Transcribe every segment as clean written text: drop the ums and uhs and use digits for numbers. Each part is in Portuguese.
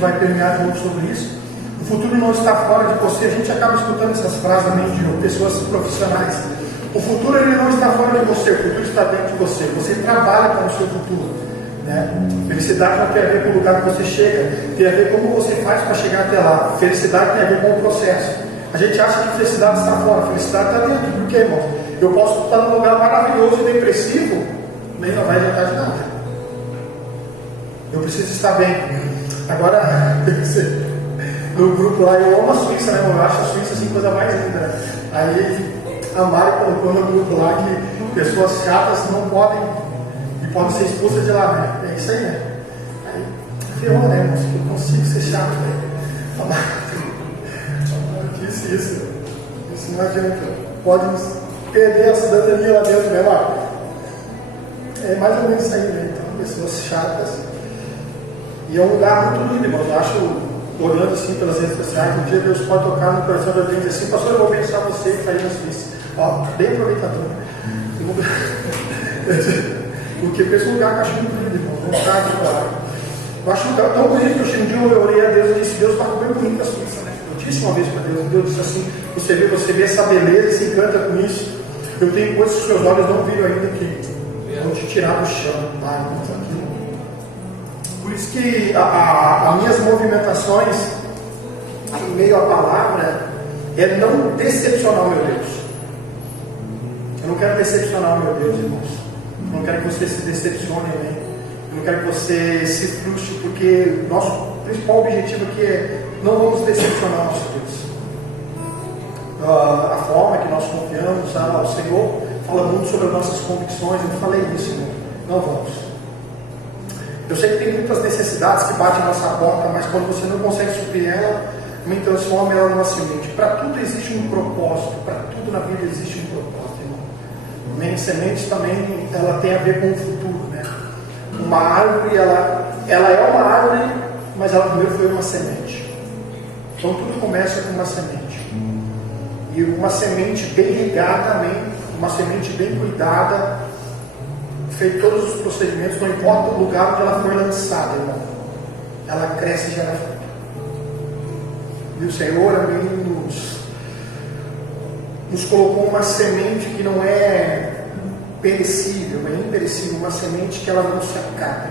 vai permear de novo sobre isso. O futuro não está fora de você. A gente acaba escutando essas frases também de pessoas profissionais. O futuro ele não está fora de você, o futuro está dentro de você. Você trabalha com o seu futuro, né? Felicidade não tem a ver com o lugar que você chega, tem a ver com como você faz para chegar até lá. Felicidade tem a ver com o processo. A gente acha que felicidade está fora, felicidade está dentro. Por quê, irmão? Eu posso estar num lugar maravilhoso e depressivo, nem não vai adiantar de nada. Eu preciso estar bem. Agora, no grupo lá, eu amo a Suíça, né? Eu acho a Suíça assim, coisa mais linda. Aí a Mari colocou no grupo lá que pessoas chatas não podem e podem ser expulsas de lá, né? É isso aí, né? Aí ferrou, né? Eu consigo ser chato, né? A Mari disse isso. Isso não adianta. Pode perder a cidadania lá dentro, né, Mari? É mais ou menos isso aí, né? Então, pessoas chatas. E é um lugar muito lindo, irmão. Eu acho, olhando assim pelas redes sociais, um dia Deus pode tocar no coração de alguém e dizer assim: pastor, eu vou abençoar você que está aí na Suíça. Ó, bem aproveitador. Porque pensa um lugar que eu acho muito lindo, irmão. Vontade de falar. Eu acho tão bonito que um dia eu orei a Deus e disse: Deus está bem bonito a Suíça, né? Eu disse uma vez para Deus, Deus disse assim: você vê essa beleza e se encanta com isso. Eu tenho coisas que os seus olhos não viram ainda que vão te tirar do chão. Por isso que as minhas movimentações em meio à palavra é não decepcionar o meu Deus. Eu não quero decepcionar o meu Deus, irmãos. Eu não quero que você se decepcione em mim. Eu não quero que você se frustre, porque nosso principal objetivo aqui é não vamos decepcionar o nosso Deus. A forma que nós confiamos ao Senhor fala muito sobre as nossas convicções. Eu falei isso, irmão. Não vamos. Eu sei que tem muitas necessidades que batem na nossa porta, mas quando você não consegue suprir ela, me transforma ela numa semente. Para tudo existe um propósito, para tudo na vida existe um propósito, irmão. Minha semente também, ela tem a ver com o futuro, né? Uma árvore, ela é uma árvore, mas ela primeiro foi uma semente. Então tudo começa com uma semente. E uma semente bem regada também, uma semente bem cuidada, feito todos os procedimentos, não importa o lugar onde ela foi lançada, irmão. Ela cresce e gera fruto. E o Senhor também nos colocou uma semente que não é perecível, é imperecível, uma semente que ela não se acaba.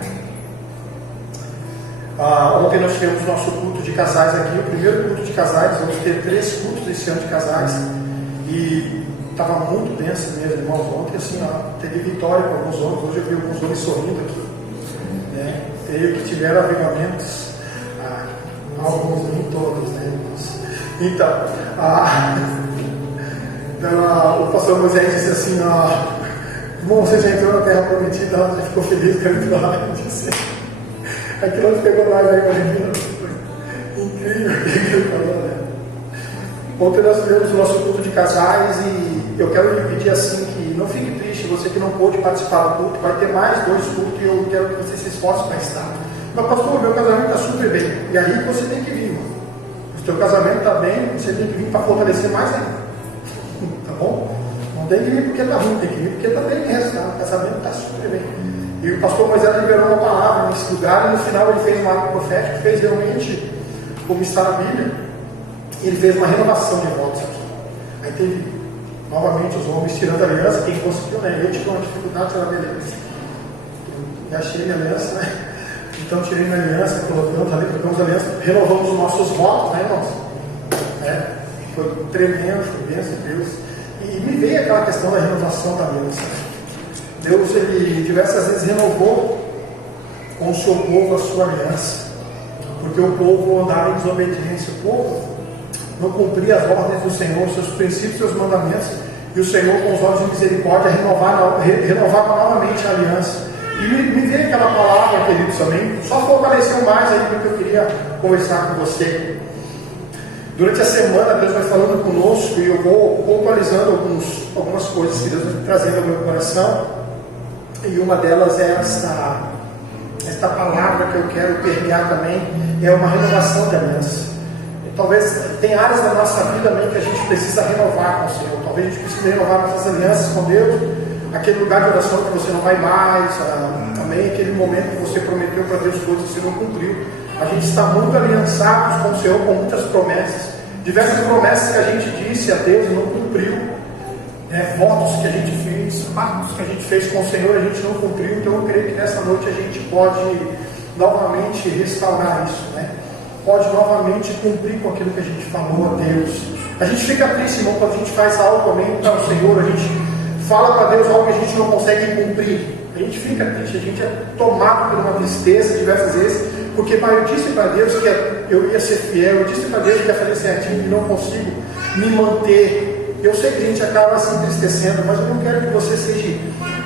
Ontem nós tivemos nosso culto de casais aqui, o primeiro culto de casais. Vamos ter 3 cultos esse ano de casais. E estava muito denso mesmo, irmãos. Ontem assim, teve vitória com alguns homens. Hoje eu vi alguns homens sorrindo aqui, né? Creio que tiveram avivamentos, alguns, nem todos, né, irmãos? Então, o pastor Moisés disse assim: irmão, você já entrou na terra prometida, ela já ficou feliz quando lá, disse. Aquilo não pegou mais aí, mas foi incrível o que ele falou, né? Ontem nós tivemos o nosso culto de casais e eu quero lhe pedir assim que não fique triste, você que não pôde participar do culto, vai ter mais 2 cultos e eu quero que você se esforce para estar. Mas pastor, meu casamento está super bem. E aí você tem que vir, irmão. Se o teu casamento está bem, você tem que vir para fortalecer mais ainda. Tá bom? Não tem que vir porque está ruim, tem que vir porque está bem mesmo, tá? O casamento está super bem. E o pastor Moisés liberou uma palavra nesse lugar e no final ele fez um ato profético que fez realmente, como está na Bíblia, ele fez uma renovação de votos aqui. Aí teve novamente os homens tirando a aliança, quem conseguiu, né? Eu tive uma dificuldade de tirar a aliança. Eu achei minha aliança, né? Então tirei minha aliança, colocamos ali, colocamos a aliança, renovamos os nossos votos, né, irmãos? Foi tremendo, foi bênção de Deus. E me veio aquela questão da renovação da aliança. Deus, ele diversas vezes renovou com o seu povo a sua aliança, porque o povo andava em desobediência, o povo não cumpria as ordens do Senhor, seus princípios, seus mandamentos, e o Senhor, com os olhos de misericórdia, renovava novamente a aliança. E me veio aquela palavra, queridos, também, só fortaleceu mais aí do que eu queria conversar com você. Durante a semana, Deus vai falando conosco e eu vou pontualizando algumas coisas que Deus vai trazendo ao meu coração. E uma delas é esta palavra que eu quero permear também, é uma renovação de aliança. E talvez tem áreas da nossa vida também que a gente precisa renovar com o Senhor. Talvez a gente precise renovar nossas alianças com Deus, aquele lugar de oração que você não vai mais, também aquele momento que você prometeu para Deus coisas que você não cumpriu. A gente está muito aliançados com o Senhor, com muitas promessas, diversas promessas que a gente disse a Deus e não cumpriu, votos que a gente fez, pactos que a gente fez com o Senhor e a gente não cumpriu. Então eu creio que nessa noite a gente pode novamente restaurar isso, pode novamente cumprir com aquilo que a gente falou a Deus. A gente fica triste, irmão, quando a gente faz algo, amém, para o Senhor, a gente fala para Deus algo que a gente não consegue cumprir. A gente fica triste, a gente é tomado por uma tristeza diversas vezes, porque eu disse para Deus que eu ia ser fiel, eu disse para Deus que ia fazer certinho e não consigo me manter. Eu sei que a gente acaba se entristecendo, mas eu não quero que você seja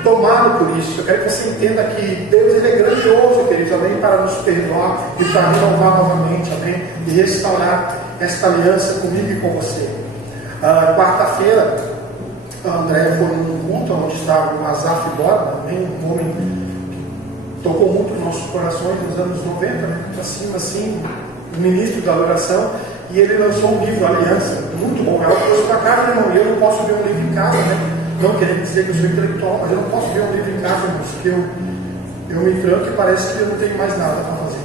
tomado por isso. Eu quero que você entenda que Deus ele é grandioso, queridos, amém, para nos perdoar e para renovar novamente, amém, e restaurar esta aliança comigo e com você. Quarta-feira, a Andréia foi num culto onde estava o Asaf Borba, um homem que tocou muito nos nossos corações nos anos 90, acima assim, ministro da adoração, e ele lançou um livro, Aliança, muito bom. Eu trouxe para casa, irmão, eu não posso ver um livro em casa, não querendo dizer que eu sou intelectual, mas eu não posso ver um livro em casa, porque eu me tranco e parece que eu não tenho mais nada para fazer.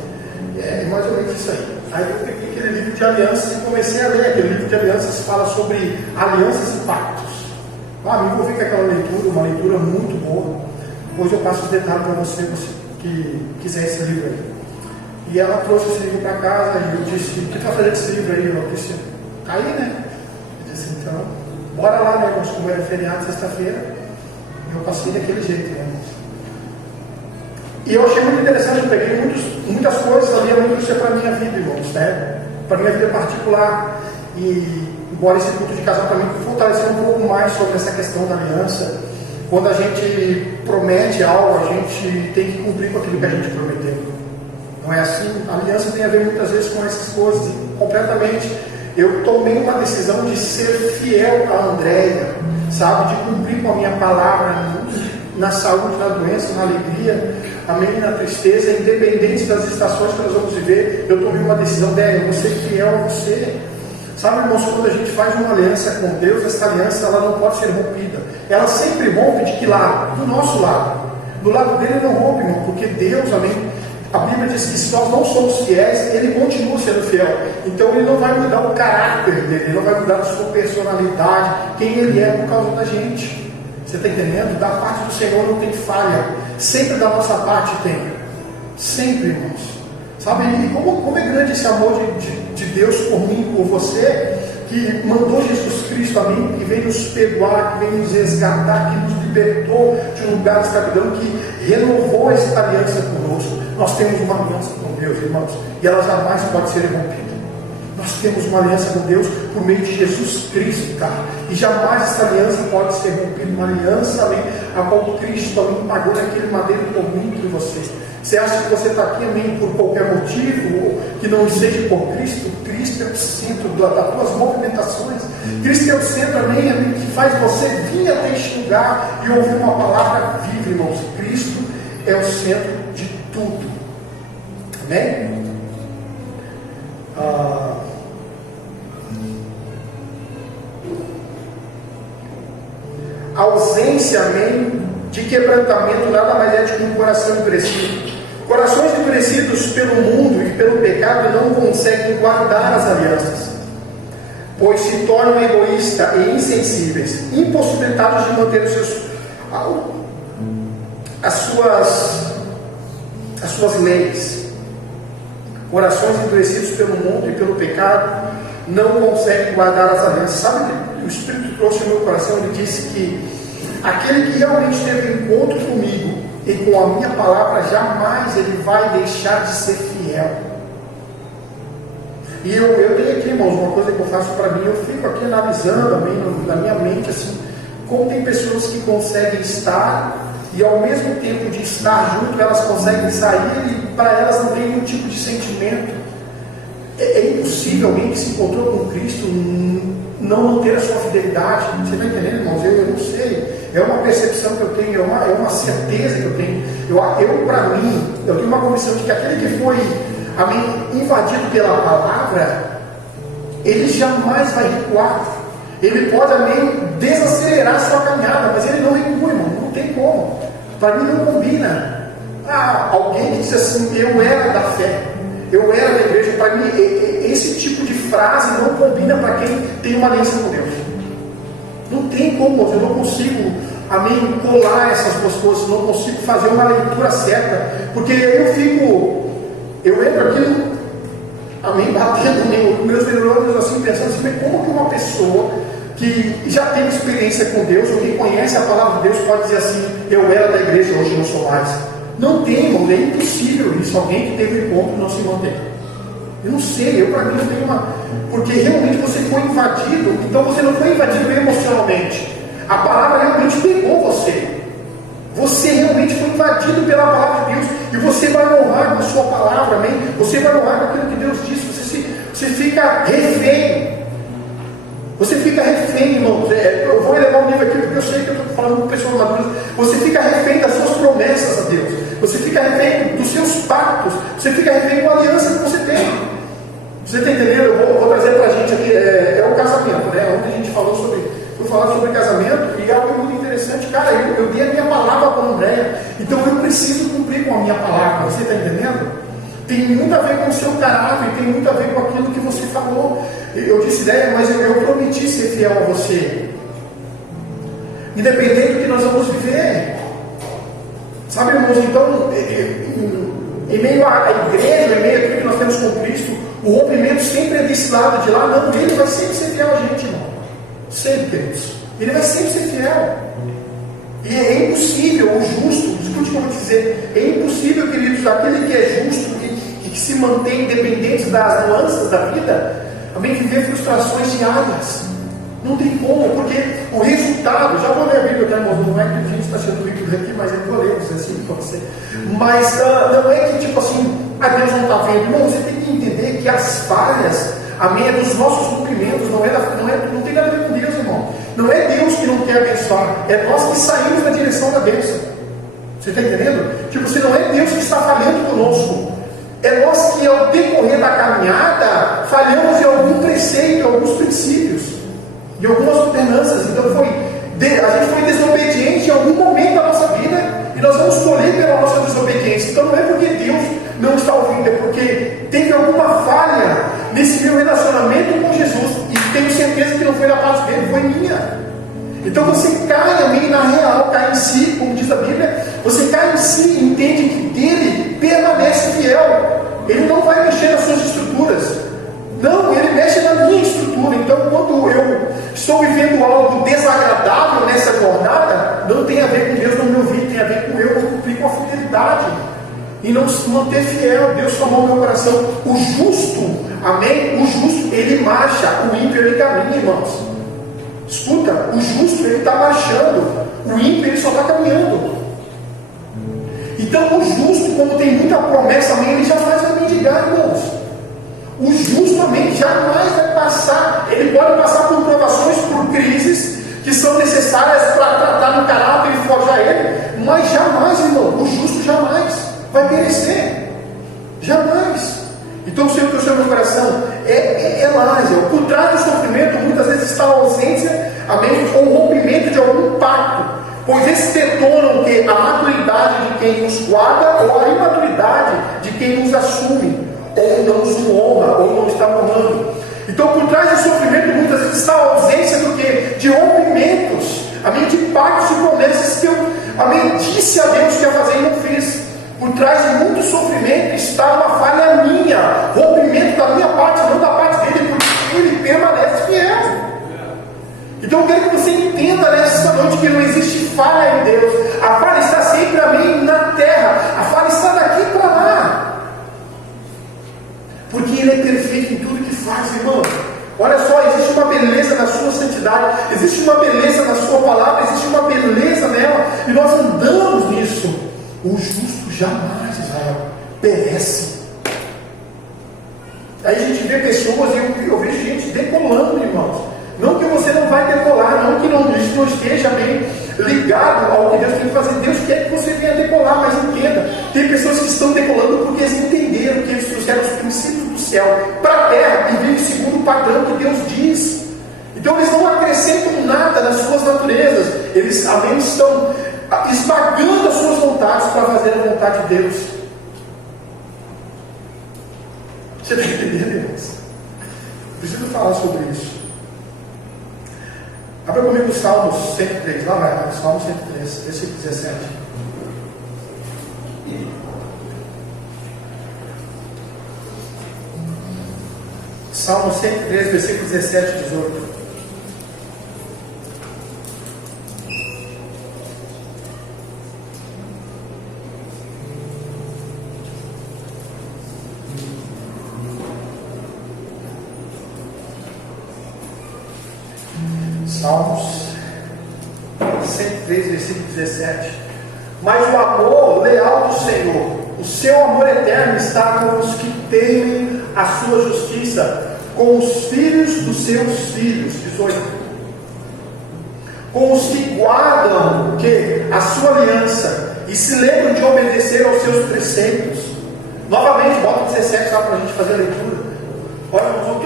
É mais ou menos isso aí. Aí eu peguei aquele livro de alianças e comecei a ler. Aquele livro de alianças fala sobre alianças e pactos. Me envolvi com aquela leitura, uma leitura muito boa. Hoje eu passo os detalhes para você que quiser esse livro aí. E ela trouxe esse livro para casa e eu disse: o que tu vai fazer desse livro aí? Eu disse: tá aí, Eu disse: então, bora lá, irmãos, como era feriado sexta-feira. Eu passei daquele jeito, irmãos. E eu achei muito interessante, eu peguei muitas coisas ali, muito isso é para a minha vida, irmãos, para a minha vida particular. E embora esse culto de casal também fortalecer um pouco mais sobre essa questão da aliança. Quando a gente promete algo, a gente tem que cumprir com aquilo que a gente prometeu. Não é assim? A aliança tem a ver muitas vezes com essas coisas. E completamente, eu tomei uma decisão de ser fiel a Andréia, sabe? De cumprir com a minha palavra na saúde, na doença, na alegria, amém, na tristeza, independente das estações que nós vamos viver. Eu tomei uma decisão, eu vou ser fiel a você. Sabe, irmãos, quando a gente faz uma aliança com Deus, essa aliança ela não pode ser rompida. Ela sempre rompe de que lado? Do nosso lado. Do lado dele não rompe, irmão, porque Deus, amém, a Bíblia diz que se nós não somos fiéis, ele continua sendo fiel. Então ele não vai mudar o caráter dele, ele não vai mudar a sua personalidade, quem ele é por causa da gente. Você está entendendo? Da parte do Senhor não tem falha. Sempre da nossa parte tem. Sempre, irmãos. Sabe, e como é grande esse amor de Deus por mim, por você, que mandou Jesus Cristo a mim, que veio nos perdoar, que veio nos resgatar, que nos libertou de um lugar de escravidão, que renovou essa aliança conosco. Nós temos uma aliança com Deus, irmãos, e ela jamais pode ser rompida. Nós temos uma aliança com Deus por meio de Jesus Cristo, cara. E jamais essa aliança pode ser rompida. Uma aliança, amém, a qual Cristo, amém, pagou naquele madeiro por mim e por você. Você acha que você está aqui, amém, por qualquer motivo, ou que não seja por Cristo? Cristo é o centro das tuas movimentações. Cristo é o centro, amém, amém, que faz você vir até este lugar e ouvir uma palavra viva, irmãos. Cristo é o centro de tudo. Amém? A ausência, amém, de quebrantamento nada mais é de que um coração endurecido. Corações endurecidos pelo mundo e pelo pecado não conseguem guardar as alianças, pois se tornam egoístas e insensíveis, impossibilitados de manter as suas leis. Corações endurecidos pelo mundo e pelo pecado não conseguem guardar as alianças. Sabe que o Espírito trouxe no meu coração? Ele disse que aquele que realmente teve encontro comigo e com a minha palavra, jamais ele vai deixar de ser fiel. E eu tenho aqui, irmãos, uma coisa que eu faço para mim, eu fico aqui analisando, amém, na minha mente, assim, como tem pessoas que conseguem estar e ao mesmo tempo de estar junto, elas conseguem sair e para elas não tem nenhum tipo de sentimento. É impossível alguém que se encontrou com Cristo não manter a sua fidelidade. Você está entendendo, irmãos? Eu não sei. É uma percepção que eu tenho, é uma certeza que eu tenho. Para mim, eu tenho uma convicção de que aquele que foi, amém, invadido pela palavra, ele jamais vai recuar. Ele pode, amém, desacelerar a sua caminhada, mas ele não recua, irmão. Não tem como. Para mim não combina. Alguém que diz assim, eu era da fé, eu era da igreja, para mim esse tipo de frase não combina para quem tem uma aliança com Deus. Não tem como, eu não consigo, amém, colar essas duas coisas, não consigo fazer uma leitura certa, porque eu entro aqui, amém, batendo nos meus neurônios assim, pensando assim, como que uma pessoa que já tem experiência com Deus, ou que conhece a palavra de Deus, pode dizer assim, eu era da igreja, hoje não sou mais. Não tem, irmão, é impossível isso, alguém que teve um encontro não se mantém. Eu não sei, para mim não tem uma... Porque realmente você foi invadido, então você não foi invadido emocionalmente. A palavra realmente pegou você. Você realmente foi invadido pela palavra de Deus, e você vai honrar com a sua palavra, amém? Você vai honrar com aquilo que Deus disse, você fica refém. Você fica refém, irmãos. Eu vou elevar o nível aqui porque eu sei que eu estou falando com pessoas maduras. Você fica refém das suas promessas a Deus. Você fica refém dos seus pactos. Você fica refém com a aliança que você tem. Você está entendendo? Eu vou trazer para a gente aqui. É o casamento, né? Ontem a gente foi falar sobre casamento e algo muito interessante. Cara, eu dei a minha palavra para a Andréia. Então eu preciso cumprir com a minha palavra. Você está entendendo? Tem muito a ver com o seu caráter, tem muito a ver com aquilo que você falou. Eu disse, ideia, mas eu prometi ser fiel a você. Independente do que nós vamos viver. Sabe, irmãos, então, em meio à igreja, em meio a tudo que nós temos com Cristo, o rompimento sempre é desse lado de lá. Não, ele vai sempre ser fiel a gente, irmão. Sempre, queridos. Ele vai sempre ser fiel. E é impossível, o justo, escute o que eu vou dizer, é impossível, queridos, aquele que é justo, que se mantém independente das nuances da vida, também viver frustrações diárias. Não tem como, porque o resultado, já vou ler a Bíblia, tá, irmão? Não é que a gente está sendo livre aqui, mas eu vou ler, assim para você. Mas não é que tipo assim, Deus não está vendo. Irmão, você tem que entender que as falhas, amém, é dos nossos cumprimentos, não tem nada a ver com Deus, irmão. Não é Deus que não quer abençoar, é nós que saímos na direção da bênção. Você está entendendo? Tipo, se não é Deus que está falhando conosco, é nós que ao decorrer da caminhada falhamos em algum preceito, em alguns princípios, em algumas ordenanças. Então a gente foi desobediente em algum momento da nossa vida e nós vamos colher pela nossa desobediência. Então não é porque Deus não está ouvindo, é porque teve alguma falha nesse meu relacionamento com Jesus, e tenho certeza que não foi da parte dele, foi minha. Então você cai, amém, na real, cai em si, como diz a Bíblia, você cai em si e entende que dele permanece fiel. Ele não vai mexer nas suas estruturas. Não, ele mexe na minha estrutura. Então quando eu estou vivendo algo desagradável nessa jornada, não tem a ver com Deus não me ouvir, tem a ver com eu cumprir com a fidelidade e não se manter fiel. Deus tomou meu coração. O justo, amém, o justo, ele marcha, o ímpio ele caminha, irmãos. Escuta, o justo ele está marchando, o ímpio ele só está caminhando. Então o justo, como tem muita promessa, amém, ele jamais vai mendigar, irmãos. O justo, amém, jamais vai passar. Ele pode passar por provações, por crises que são necessárias para tratar no caráter e forjar ele, mas jamais, irmão, o justo jamais vai perecer. Jamais. Então o Senhor trouxe ao meu coração é Lázaro. Por trás do sofrimento muitas vezes está a ausência, amém, ou o rompimento de algum pacto, pois esses detonam que a maturidade de quem nos guarda ou a imaturidade de quem nos assume, ou não nos honra, ou não está honrando. Então por trás do sofrimento muitas vezes está a ausência do que? De rompimentos, amém, de pactos e promessas que eu, amém, disse a Deus que ia fazer e não fiz. Por trás de muito sofrimento está uma falha minha, rompimento da minha parte, não da parte dele, porque ele permanece fiel. Então eu quero que você entenda nessa noite que não existe falha em Deus. A falha está sempre, amém, na terra. A falha está daqui para lá. Porque ele é perfeito em tudo que faz, irmão. Olha só, existe uma beleza na sua santidade, existe uma beleza na sua palavra, existe uma beleza nela, e nós andamos nisso. O justo jamais, Israel, perece. Aí a gente vê pessoas, eu vejo gente decolando, irmãos. Não que você não vai decolar, não que isso não esteja bem ligado ao que Deus tem que fazer. Deus quer que você venha decolar, mas entenda, tem pessoas que estão decolando porque eles entenderam que eles trouxeram os princípios do céu para a terra e vivem segundo o padrão que Deus diz. Então eles não acrescentam nada nas suas naturezas, eles, amém, estão esmagando as suas vontades para fazer a vontade de Deus. Você está entendendo, irmãos? Preciso falar sobre isso. Abra comigo o Salmos 103, lá vai, Salmo 103, versículo 17. Salmo 103, versículo 17 e 18. Salmos 103, versículo 17. Mas o amor leal do Senhor, o seu amor eterno está com os que temem a sua justiça, com os filhos dos seus filhos. 18. Com os que guardam a sua aliança e se lembram de obedecer aos seus preceitos. Novamente, bota 17 lá para a gente fazer a leitura. Olha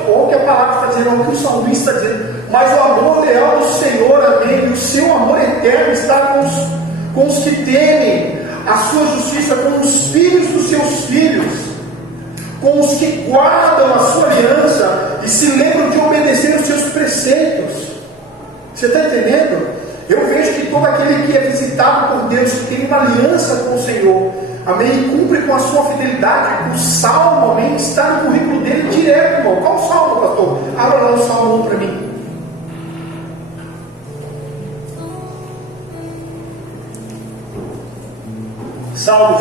o que a palavra está dizendo, o que o salmista está dizendo. Mas o amor leal do Senhor, amém, e o seu amor eterno está com os que temem a sua justiça, com os filhos dos seus filhos, com os que guardam a sua aliança e se lembram de obedecer os seus preceitos. Você está entendendo? Eu vejo que todo aquele que é visitado por Deus, que tem uma aliança com o Senhor, amém, e cumpre com a sua fidelidade, o salmo, amém, está no currículo dele direto, irmão. Qual o salmo, pastor? Abra lá o salmo 1 para mim. Salmos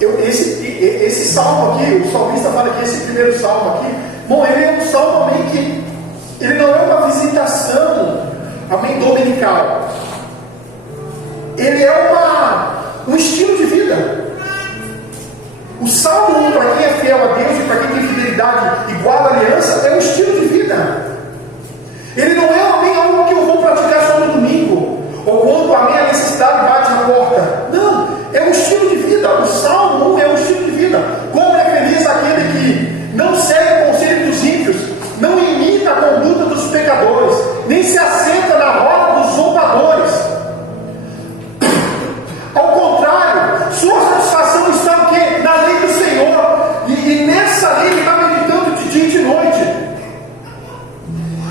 1. Esse salmo aqui, o salmista fala que esse primeiro salmo aqui, bom, ele é um salmo, amém, que ele não é uma visitação, amém, dominical. Ele é um estilo de vida. O Salmo 1, para quem é fiel a Deus e para quem tem fidelidade igual à aliança, é um estilo de vida. Ele não é, amém, algo que eu vou praticar só no domingo, ou quando a minha necessidade bate na porta. Não, é um estilo de vida. O Salmo 1 é um estilo de vida. Como é feliz aquele que não segue o conselho dos ímpios, não imita a conduta dos pecadores, nem se assenta na roda dos zombadores. Ao contrário, sua satisfação está o quê? Na lei do Senhor. E nessa lei ele está meditando de dia e de noite.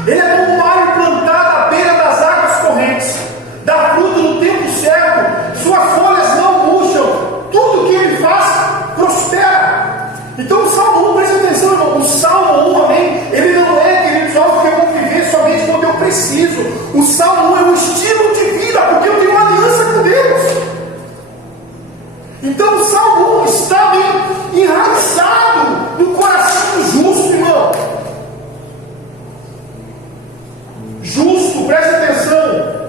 Ele é como uma árvore plantada à beira das águas correntes, dá fruto no tempo certo, suas folhas não murcham, tudo que ele faz prospera. Então o Salmo 1, presta atenção, irmão, o Salmo 1, amém, ele não é, queridos, algo que eu vou viver somente quando eu preciso. O Salmo 1 é um estilo de vida, porque eu tenho uma aliança com Deus. Então o Salmo 1 está bem enraizado no coração do justo, irmão. Justo, preste atenção.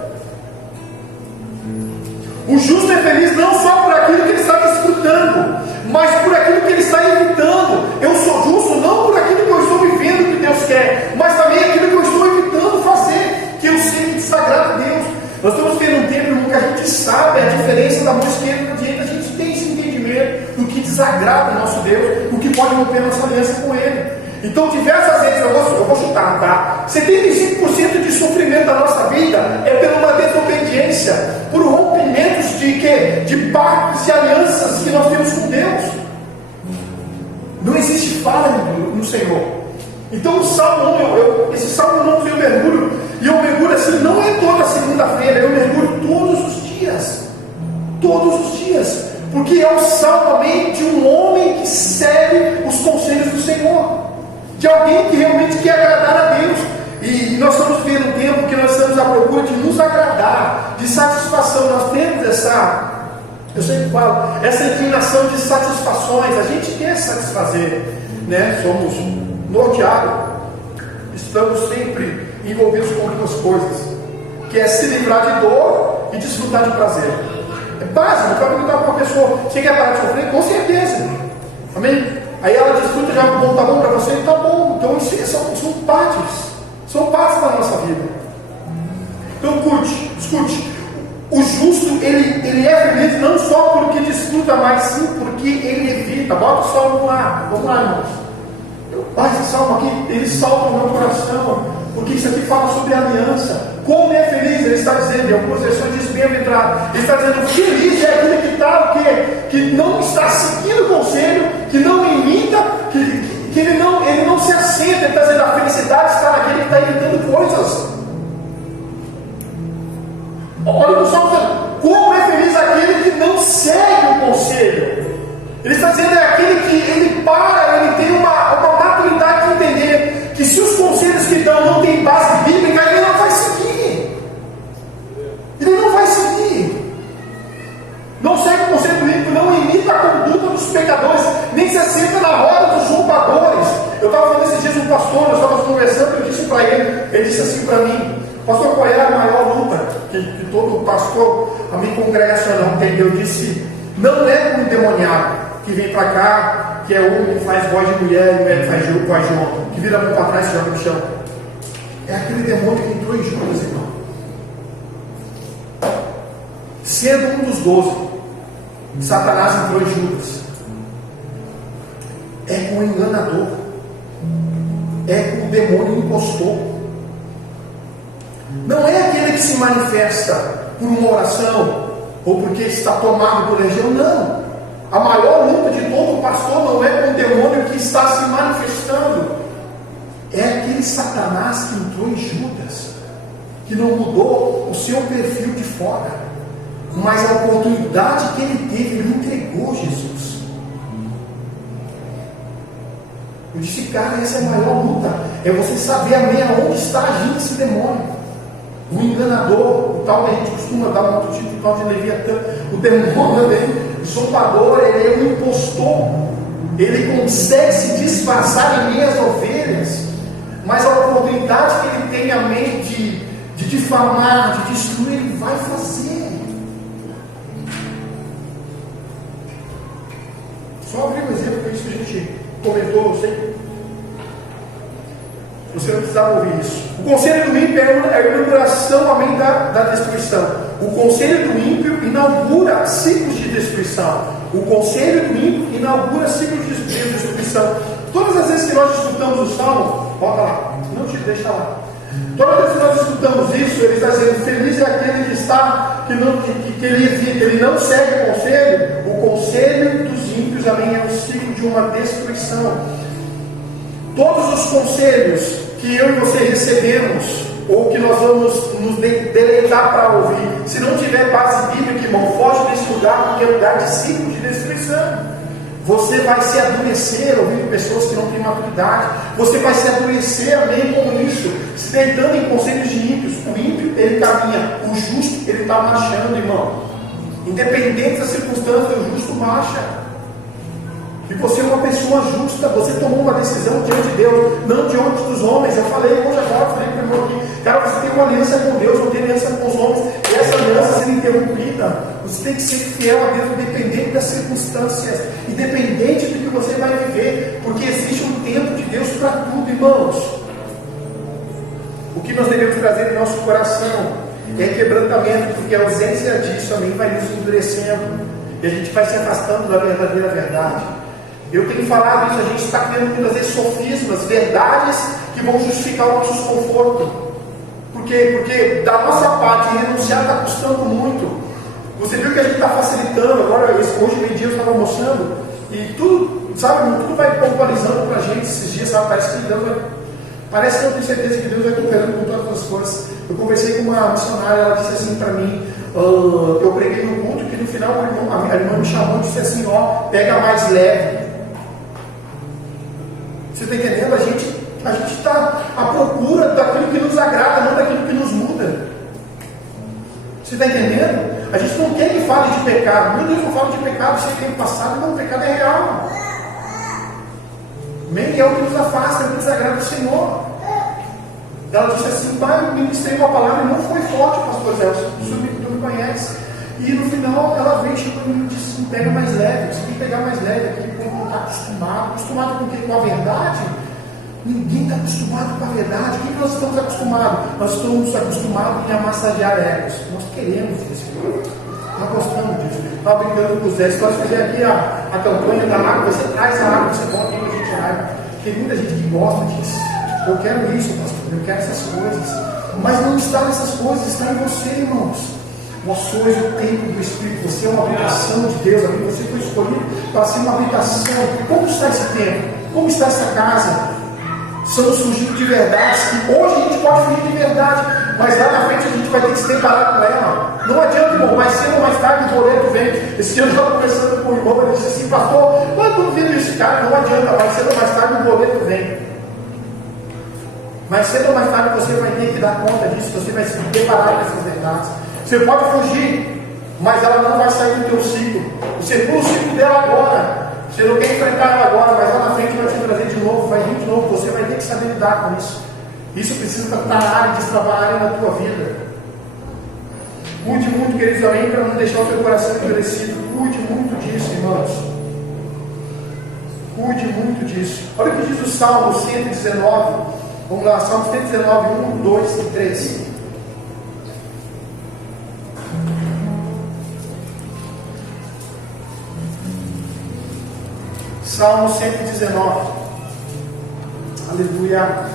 O justo é feliz não só por aquilo que ele está desfrutando, mas por aquilo que ele está evitando. Eu sou justo não por aquilo que eu estou vivendo que Deus quer, mas também aquilo que eu estou evitando fazer, que eu sei que desagrada a Deus. Nós estamos vendo um tempo em que a gente sabe a diferença da mão esquerda e da direita. A gente tem esse entendimento do que desagrada o nosso Deus, do que pode romper nossa aliança com Ele. Então, diversas vezes, eu vou chutar, tá? 75% de sofrimento da nossa vida é por uma desobediência, por rompimentos de quê? De pactos e alianças que nós temos com Deus. Não existe falha no Senhor. Então, o Salmo 1, esse Salmo 1 eu mergulho, e eu mergulho assim, não é toda segunda-feira, eu mergulho todos os dias. Todos os dias. Porque é o Salmo, amém, de um homem que segue os conselhos do Senhor. De alguém que realmente quer agradar a Deus. E nós estamos vivendo um tempo que nós estamos à procura de nos agradar, de satisfação. Nós temos eu sempre falo, essa inclinação de satisfações. A gente quer satisfazer, né? Somos norteados, estamos sempre envolvidos com duas coisas, que é se livrar de dor e desfrutar de prazer. É básico. Para perguntar para uma pessoa, você quer parar de sofrer? Com certeza. Amém? Aí ela desfruta, já bom, tá bom para você, tá bom. Então isso são partes da nossa vida. Então escute. O justo, ele é feliz não só porque desfruta, mas sim porque ele evita. Bota o salmo lá, vamos lá, irmãos. Esse salmo aqui, ele salva o meu coração, Porque isso aqui fala sobre aliança. Como é feliz, ele está dizendo, em algumas versões diz bem-aventurado. Ele está dizendo, feliz é aquele que está o quê? Que não está seguindo o conselho, que não imita, que ele não se assenta. Ele está dizendo, a felicidade está naquele que está imitando coisas. Olha o Salmo dizendo, como é feliz aquele que não segue o conselho. Ele está dizendo, é aquele que ele tem uma maturidade de entender que se os conselhos que dão não têm base bíblica, ele não vai seguir. Ele não vai seguir. Não segue o conselho do ímpio, não imita a conduta dos pecadores, nem se assenta na roda dos zombadores. Eu estava falando esses dias com um pastor, nós estávamos conversando, eu disse para ele disse assim para mim, pastor, qual é a maior luta que todo pastor, a minha congregacional tem? Eu disse, não é um endemoniado que vem para cá, que é homem que faz voz de mulher, e mulher que faz voz de homem, que vira a mão para trás e joga no chão. É aquele demônio que entrou em Judas, irmão. Sendo um dos 12, Satanás entrou em Judas. É com o enganador, é com o demônio impostor. Não é aquele que se manifesta por uma oração ou porque está tomado por legião, não. A maior luta de todo pastor não é com o demônio que está se manifestando, é aquele Satanás que entrou em Judas, que não mudou o seu perfil de fora, mas a oportunidade que ele teve, ele entregou Jesus. Eu disse, cara, essa é a maior luta, é você saber onde está agindo esse demônio. O enganador, o tal que a gente costuma dar um outro tipo, o tal de Leviatã, o demônio dele, o zombador, ele é um impostor. Ele consegue se disfarçar em meio às ovelhas, mas a oportunidade que ele tem a mente de difamar, de destruir, ele vai fazer. Só abrir um exemplo, que isso que a gente comentou, eu sei. Você não precisava ouvir isso. O conselho do ímpio é a inauguração, amém, da destruição. O conselho do ímpio inaugura ciclos de destruição. O conselho do ímpio inaugura ciclos de destruição. Todas as vezes que nós escutamos o Salmo, volta lá, não te deixa lá. Todas as vezes que nós escutamos isso, ele está dizendo, feliz é aquele que está, que ele evita, ele não segue o conselho. O conselho dos ímpios, amém, é um ciclo de uma destruição. Todos os conselhos que eu e você recebemos, ou que nós vamos nos deleitar para ouvir, se não tiver base bíblica, irmão, foge desse lugar, porque é lugar de ciclo de destruição. Você vai se adoecer ouvindo pessoas que não têm maturidade. Você vai se adoecer, amém, como isso, se deitando em conselhos de ímpios. O ímpio, ele caminha, o justo, ele está marchando, irmão. Independente das circunstâncias, o justo marcha. E você é uma pessoa justa, você tomou uma decisão diante de Deus, não diante dos homens. Eu falei hoje agora, falei para o irmão aqui, cara, você tem uma aliança com Deus, não tem aliança com os homens, e essa aliança será interrompida. Você tem que ser fiel a Deus, independente das circunstâncias, independente do que você vai viver, porque existe um tempo de Deus para tudo, irmãos. O que nós devemos trazer em nosso coração é quebrantamento, porque a ausência disso também vai nos endurecendo, e a gente vai se afastando da verdadeira verdade. Eu tenho falado isso, a gente está criando muitas vezes sofismas, verdades que vão justificar o nosso desconforto. Por quê? Porque da nossa parte renunciar está custando muito. Você viu que a gente está facilitando, agora hoje meio-dia eu estava almoçando, e tudo, sabe, tudo vai pontualizando para a gente esses dias, sabe, parece que eu tenho certeza que Deus vai cooperando com todas as coisas. Eu conversei com uma missionária, ela disse assim para mim, eu preguei no culto, que no final a irmã me chamou e disse assim, pega mais leve. Você está entendendo? A gente está à procura daquilo que nos agrada, não daquilo que nos muda. Você está entendendo? A gente não quer que fale de pecado. Meu Deus, não falo de pecado, isso é tempo passado, não, o pecado é real. É o que nos afasta, é o que desagrada do Senhor. Ela disse assim, pai, eu ministrei uma palavra e não foi forte, pastor Zé, tu me conhece. E no final ela veio, chegou e disse assim, pega mais leve, você tem que pegar mais leve aqui, porque não está acostumado. Acostumado com o quê? Com a verdade? Ninguém está acostumado com a verdade. O que nós estamos acostumados? Nós estamos acostumados em massagear egos. Nós queremos isso. Nós gostamos disso. Estava brincando com o Zé. Se nós fizermos aqui a campanha da água, você traz a água, você bota aqui para a gente a água. Tem muita gente que gosta disso. Eu quero isso, pastor. eu quero essas coisas. Mas não está nessas coisas, está em você, irmãos. Vós sois o templo do Espírito, você é uma habitação de Deus, você foi escolhido para ser uma habitação. Como está esse templo? Como está essa casa? São surgindo de verdades que hoje a gente pode fugir de verdade, mas lá na frente a gente vai ter que se deparar com ela. Não adianta, irmão, mais cedo ou mais tarde o boleto vem. Esse dia eu estava conversando com o irmão, ele disse assim: pastor, quando eu vendo esse cara, não adianta, mais cedo ou mais tarde o boleto vem. Mais cedo ou mais tarde você vai ter que dar conta disso, você vai se deparar com essas verdades. Você pode fugir, mas ela não vai sair do teu ciclo. Você pula o ciclo dela agora. Você não quer enfrentar ela agora, mas lá na frente vai te trazer de novo, vai vir de novo. Você vai ter que saber lidar com isso. Isso precisa estar na área, destravar a área na tua vida. Cuide muito, queridos, amém, para não deixar o teu coração endurecido. Cuide muito disso, irmãos. Cuide muito disso. Olha o que diz o Salmo 119. Vamos lá, Salmo 119, 1, 2 e 3. Salmo 119. Aleluia.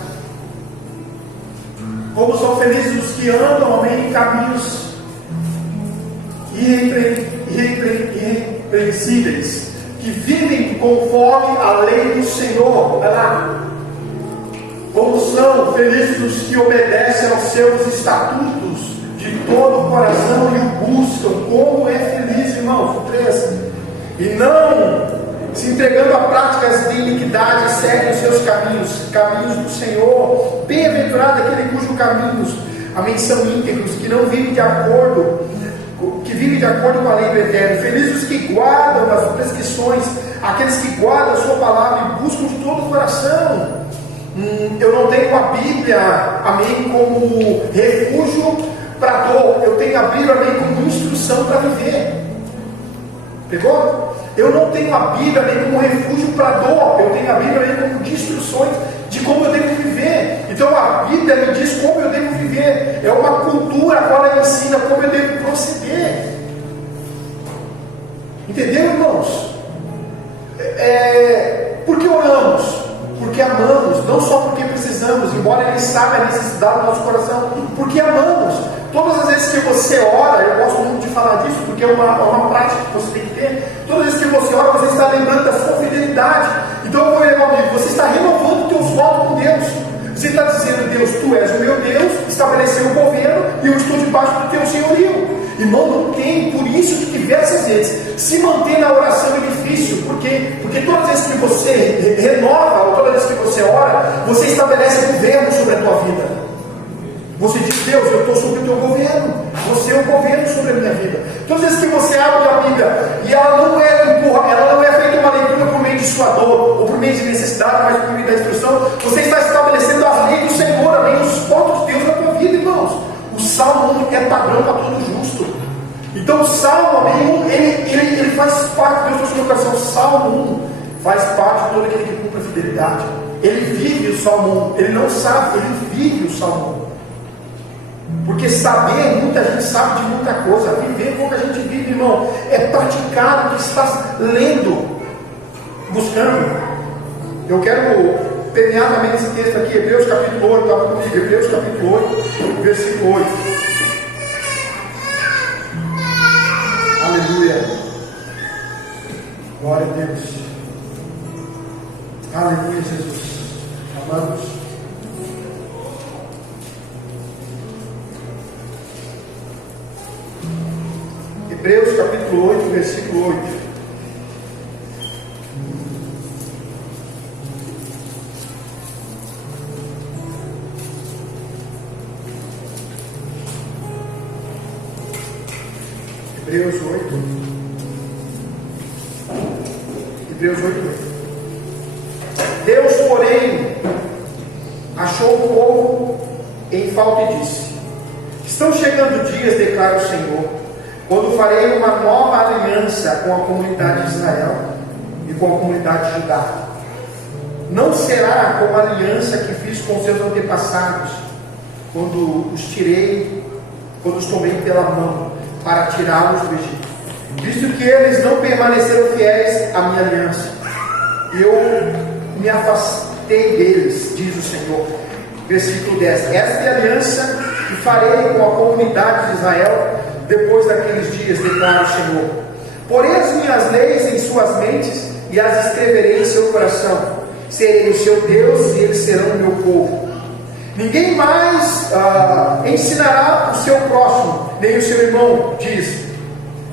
Como são felizes os que andam em caminhos irrepreensíveis, que vivem conforme a lei do Senhor. Vai lá. Como são felizes os que obedecem aos seus estatutos de todo o coração e o buscam. Como é feliz, irmãos, o 13. E não se entregando a práticas de iniquidade, segue os seus caminhos do Senhor. Bem-aventurado aquele cujos caminhos, amém, são íntegros, que não vivem de acordo, que vivem de acordo com a lei do Eterno. Felizes os que guardam as prescrições, aqueles que guardam a sua palavra e buscam de todo o coração. Eu não tenho a Bíblia, amém, como refúgio para dor. Eu tenho a Bíblia, amém, como instrução para viver. Pegou? Eu não tenho a Bíblia nem como refúgio para dor. Eu tenho a Bíblia nem como de instruções de como eu devo viver. Então a Bíblia me diz como eu devo viver. É uma cultura a qual ela ensina como eu devo proceder. Entendeu, irmãos? Por que oramos? Porque amamos, não só porque precisamos, embora Ele saiba a necessidade do nosso coração, porque amamos. Todas as vezes que você ora, eu gosto muito de falar disso, porque é uma prática que você tem que ter. Todas as vezes que você ora, você está lembrando da sua fidelidade. Então, meu amigo, você está renovando os teus votos com Deus. Você está dizendo: Deus, Tu és o meu Deus, estabeleceu o governo e eu estou debaixo do Teu senhorio. Irmão, não tem, por isso que diversas vezes se manter na oração é difícil, porque todas as vezes que você renova, ou todas as vezes que você ora, você estabelece governo sobre a tua vida. Você diz: Deus, eu estou sobre o teu governo, você é o governo sobre a minha vida. Todas as vezes que você abre a Bíblia e ela não é feita uma leitura por meio de sua dor, ou por meio de necessidade, mas por meio da instrução, você está estabelecendo as leis do Senhor, amém, os pontos de Deus na tua vida, irmãos. O Salmo 1 é padrão para todo justo. Então o Salmo, amém, ele faz parte, Deus trouxe no coração. O Salmo 1 faz parte de todo aquele que cumpre a fidelidade. Ele vive o Salmo 1, ele não sabe, ele vive o Salmo 1. Porque saber, muita gente sabe de muita coisa. Viver pouca gente vive, irmão. É praticar o que está lendo, buscando. Eu quero terminar também esse texto aqui, Hebreus capítulo 8, estava comigo, Hebreus capítulo 8, versículo 8. Aleluia. Glória a Deus. Aleluia, Jesus. Amados. Hebreus capítulo 8, versículo 8. Hebreus 8. Hebreus 8. Deus, porém, achou o povo em falta e disse: estão chegando dias, declara o Senhor, quando farei uma nova aliança com a comunidade de Israel e com a comunidade de Judá. Não será como a aliança que fiz com seus antepassados, quando os tomei pela mão para tirá-los do Egito, visto que eles não permaneceram fiéis à minha aliança. Eu me afastei deles, diz o Senhor. Versículo 10: esta é a aliança que farei com a comunidade de Israel depois daqueles dias, declara o Senhor. Porei as minhas leis em suas mentes e as escreverei em seu coração. Serei o seu Deus e eles serão o meu povo. Ninguém mais ensinará o seu próximo, nem o seu irmão,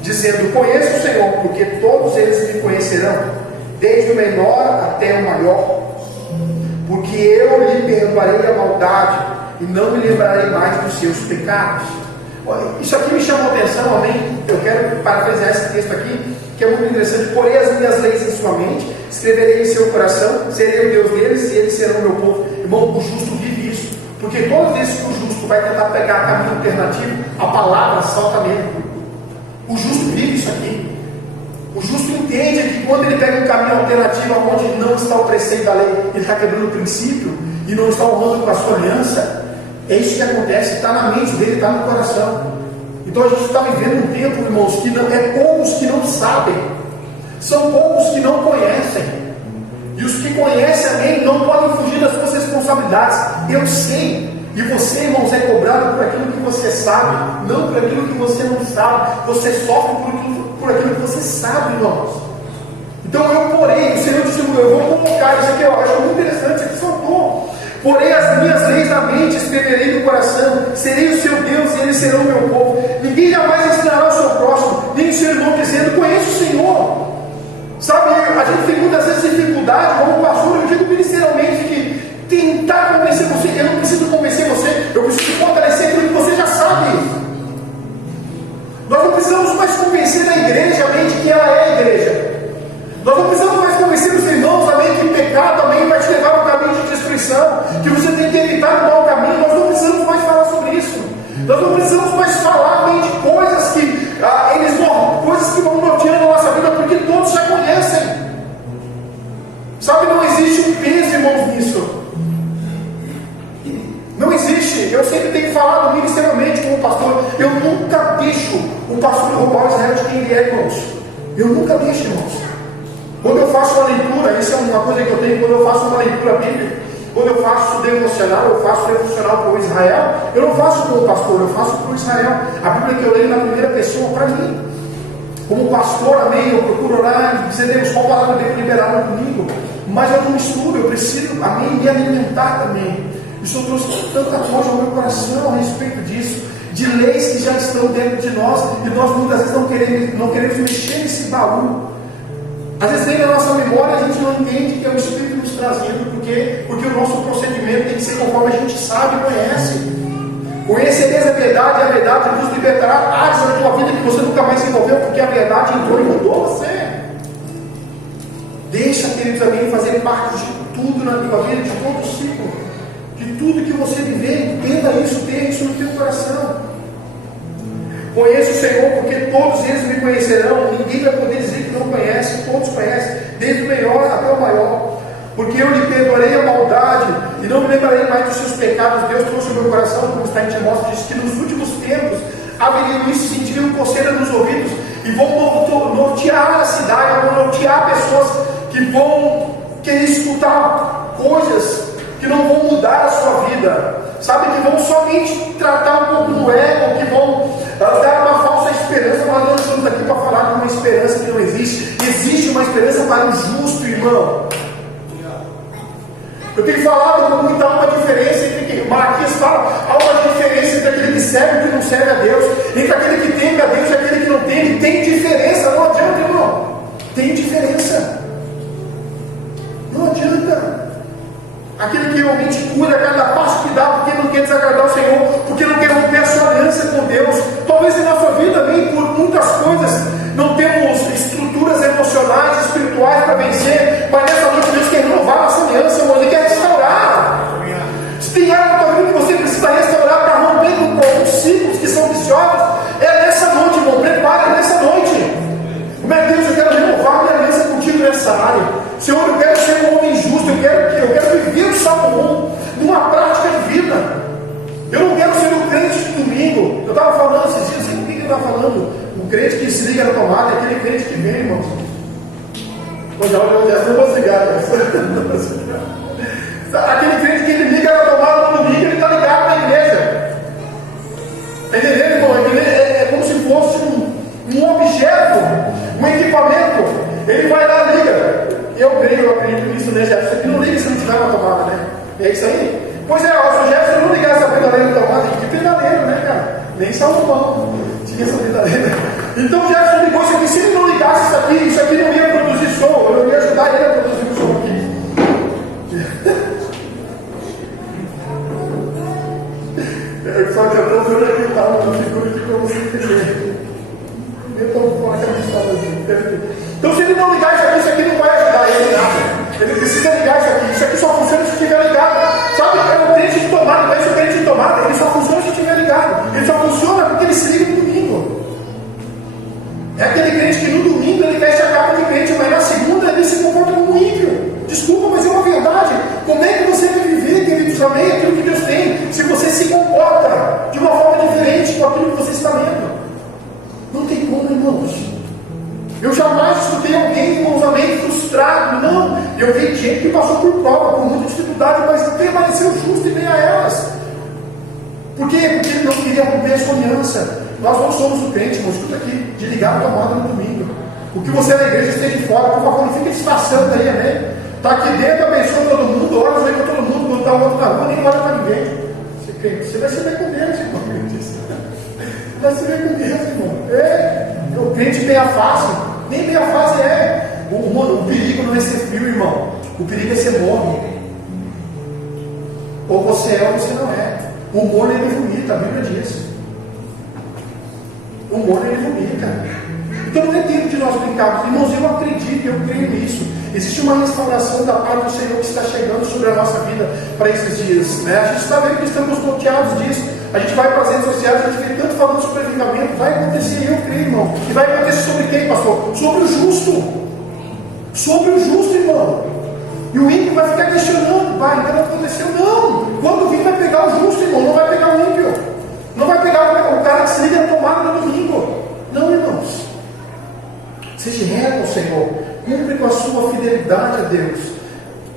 dizendo: conheço o Senhor, porque todos eles me conhecerão, desde o menor até o maior. Porque eu lhe perdoarei a maldade e não me lembrarei mais dos seus pecados. Isso aqui me chamou a atenção, amém? Eu quero parafrasear esse texto aqui, que é muito interessante. Porei as minhas leis em sua mente, escreverei em seu coração, serei o Deus deles e eles serão o meu povo. Irmão, o justo vive isso, porque todas vezes que o justo vai tentar pegar caminho alternativo, a palavra salta nele. O justo vive isso aqui. O justo entende que quando ele pega um caminho alternativo onde não está o preceito da lei, ele está quebrando o princípio e não está honrando com a sua aliança. É isso que acontece, está na mente dele, está no coração. Então a gente está vivendo um tempo, irmãos, que não é poucos que não sabem, são poucos que não conhecem. E os que conhecem a lei não podem fugir das suas responsabilidades. Eu sei. E você, irmãos, é cobrado por aquilo que você sabe, não por aquilo que você não sabe. Você sofre por aquilo que você sabe, irmãos. Então eu porei, o Senhor disse: eu vou colocar isso aqui, eu acho muito interessante, isso aqui soltou. Porei as minhas leis na mente, escreverei no coração, serei o seu Deus e eles serão o meu povo. Ninguém jamais ensinará o seu próximo, nem o seu irmão, dizendo: conheço o Senhor. Sabe, a gente tem muitas vezes dificuldade, como pastor, eu digo ministerialmente, que tentar convencer você. Eu não preciso convencer você, eu preciso fortalecer aquilo que você já sabe. Nós não precisamos mais convencer a igreja, amém, de que ela é a igreja. Nós não precisamos mais convencer os irmãos, amém, que pecado, amém, vai te levar ao caminho de destruição, que você tem que evitar o mau caminho. Nós não precisamos mais falar sobre isso. Nós não precisamos mais falar, amém, de coisas que coisas que vão norteando a nossa vida, porque todos já conhecem. Sabe, não existe um peso, irmãos, nisso. Não existe. Eu sempre tenho falado ministerialmente como pastor, eu nunca deixo o pastor roubar o Israel de quem ele é, irmãos. Eu nunca deixo, irmãos. Quando eu faço uma leitura, isso é uma coisa que eu tenho, quando eu faço uma leitura bíblica, quando eu faço devocional, eu faço devocional para o Israel, eu não faço com o pastor, eu faço para o Israel. A Bíblia que eu leio na primeira pessoa para mim. Como pastor, amém, eu procuro orar, dizer: Deus, qual palavra eu devo liberar no domingo? Mas eu não misturo, eu preciso, amém, me alimentar também. Isso eu trouxe tanta coisa ao meu coração a respeito disso, de leis que já estão dentro de nós, e nós muitas vezes não queremos mexer nesse baú. Às vezes vem na nossa memória, a gente não entende que é o Espírito nos trazendo, porque o nosso procedimento tem que ser conforme a gente sabe e conhece. Conhecereis a verdade, e a verdade vos libertará áreas da tua vida que você nunca mais se envolveu, porque a verdade entrou e mudou você. Deixa, queridos amigos, fazer parte de tudo na tua vida, de todo o ciclo, de tudo que você viver. Entenda isso, tenha isso no teu coração. Conheço o Senhor, porque todos eles me conhecerão. Ninguém vai poder dizer que não conhece, todos conhecem, desde o menor até o maior. Porque eu lhe perdoarei a maldade e não me lembrarei mais dos seus pecados. Deus trouxe ao meu coração, como está em Timóteo, diz que nos últimos tempos haveriam isso, sentiriam coceira nos ouvidos e vão nortear a cidade, vão nortear pessoas que vão querer escutar coisas que não vão mudar a sua vida, sabe, que vão somente tratar um pouco do ego, que vão dar uma falsa esperança. Mas nós estamos aqui para falar de uma esperança que não existe. Existe uma esperança para o justo, irmão. Eu tenho falado com muita uma diferença entre que Malaquias fala, há uma diferença entre aquele que serve e o que não serve a Deus, entre aquele que teme a Deus e aquele que não teme. Tem diferença, não adianta, irmão. Tem diferença. Não adianta. Aquele que realmente cuida cada passo que dá, porque não quer desagradar o Senhor, porque não quer romper a sua aliança com Deus. Talvez em nossa vida, bem, por muitas coisas, não temos estruturas emocionais, espirituais para vencer, mas nessa noite Deus quer renovar a nossa aliança, irmão. Ele quer restaurar. Se tem algo na tua vida que você precisa restaurar para romper com alguns ciclos que são viciosos, é nessa noite, irmão. Prepara nessa noite. Meu Deus, eu quero renovar minha aliança contigo nessa área. Senhor, eu quero ser um homem justo, eu quero viver o Salmo 1 numa prática de vida. Eu não quero ser um crente de domingo. Eu estava falando esses dias, não sei com quem eu estava falando. O crente que se liga na tomada é aquele crente que vem, irmãos. Hoje eu vou desligar. Aquele crente que ele liga na tomada no domingo. Está entendendo, irmão? É como se fosse um objeto, um equipamento. Ele vai lá, liga. Eu acredito nisso, né, Jefferson? Isso aqui não liga se não tiver uma tomada, né? É isso aí? Pois é, se o Jefferson não ligasse a brigadeira na tomada, que brigadeiro, né, cara? Nem Salomão tinha essa brigadeira. Então o Jefferson ligou isso aqui. Se ele não ligasse isso aqui não ia produzir som. Eu não ia ajudar ele a produzir o som aqui. Só que eu estou vendo aqui, tá? Uma figura aqui para você entender. Eu estou com a cabeça assim. Então, se ele não ligar isso aqui não vai ajudar ele nada. Ele precisa ligar isso aqui só funciona se estiver ligado. Sabe? É o crente de tomada, conhece o crente de tomada. Ele só funciona se estiver ligado. Ele só funciona porque ele se liga no domingo. É aquele crente que no domingo ele veste a capa de crente, mas na segunda ele se comporta como ímpio. Desculpa, mas é uma verdade. Como é que você vai viver, queridos, amém, aquilo que Deus tem, se você se comporta de uma forma diferente com aquilo que você está lendo? Não tem como, irmãos. Eu jamais escutei alguém, irmãos, amém, frustrado. Não, eu vi gente que passou por prova, por muita dificuldade, mas permaneceu justo em meio a elas. Por quê? Porque ele não queria romper a sua aliança. Nós não somos o crente, irmão, escuta aqui, de ligar a tomada no domingo. O que você é na igreja esteja fora, por favor, não fique disfarçando aí, amém? Está aqui dentro, abençoa todo mundo, ora aí para todo mundo, quando está o outro na rua, nem olha para ninguém. Você vai se ver com Deus, irmão. Vai se ver com Deus, irmão. O crente meia face, nem meia face é. O perigo não é ser frio, irmão. O perigo é ser morno. Ou você é ou você não é. O morno ele vomita, a Bíblia diz. O morno ele vomita. Então não é tempo de nós brincarmos. Irmãos, eu acredito, eu creio nisso. Existe uma restauração da paz do Senhor que está chegando sobre a nossa vida para esses dias, né? A gente está vendo que estamos bloqueados disso. A gente vai para as redes sociais, a gente vê tanto falando sobre avivamento. Vai acontecer, eu creio, irmão. E vai acontecer sobre quem, pastor? Sobre o justo. Sobre o justo, irmão. E o ímpio vai ficar questionando, pai, então não aconteceu. Não! Quando vir vai pegar o justo, irmão, não vai pegar o ímpio. Não vai pegar o cara que se liga na tomada no domingo. Não, irmãos. Seja reto ao Senhor. Cumpre com a sua fidelidade a Deus.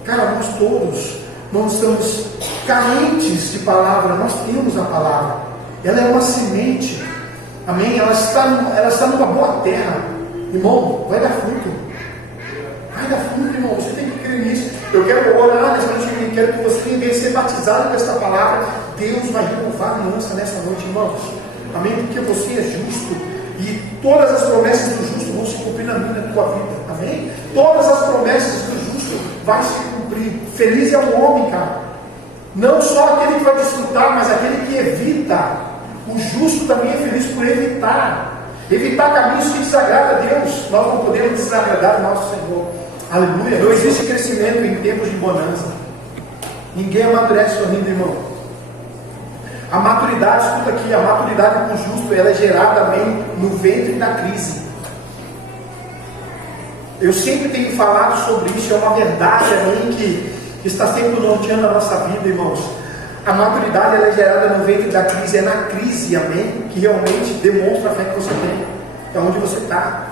Cara, nós todos não estamos carentes de palavra. Nós temos a palavra. Ela é uma semente. Amém? Ela está numa boa terra. Irmão, vai dar fruto. Vai dar fruto, irmão. Você tem que crer nisso. Eu quero orar nessa noite. Eu quero que você venha ser batizado com esta palavra. Deus vai renovar a aliança nessa noite, irmãos. Amém? Porque você é justo. E todas as promessas do justo vão se cumprir na tua vida. Amém? Todas as promessas do justo vão se cumprir. Feliz é o homem, cara. Não só aquele que vai desfrutar, mas aquele que evita. O justo também é feliz por evitar. Evitar caminhos que desagradam a Deus. Nós não podemos desagradar o nosso Senhor. Aleluia. Não existe crescimento em tempos de bonança. Ninguém amadurece sorrindo, irmão. A maturidade, escuta aqui, a maturidade do justo, ela é gerada também no ventre da crise. Eu sempre tenho falado sobre isso, é uma verdade amém, que está sempre norteando a nossa vida, irmãos. A maturidade ela é gerada no ventre da crise, é na crise, amém, que realmente demonstra a fé que você tem, é onde você está.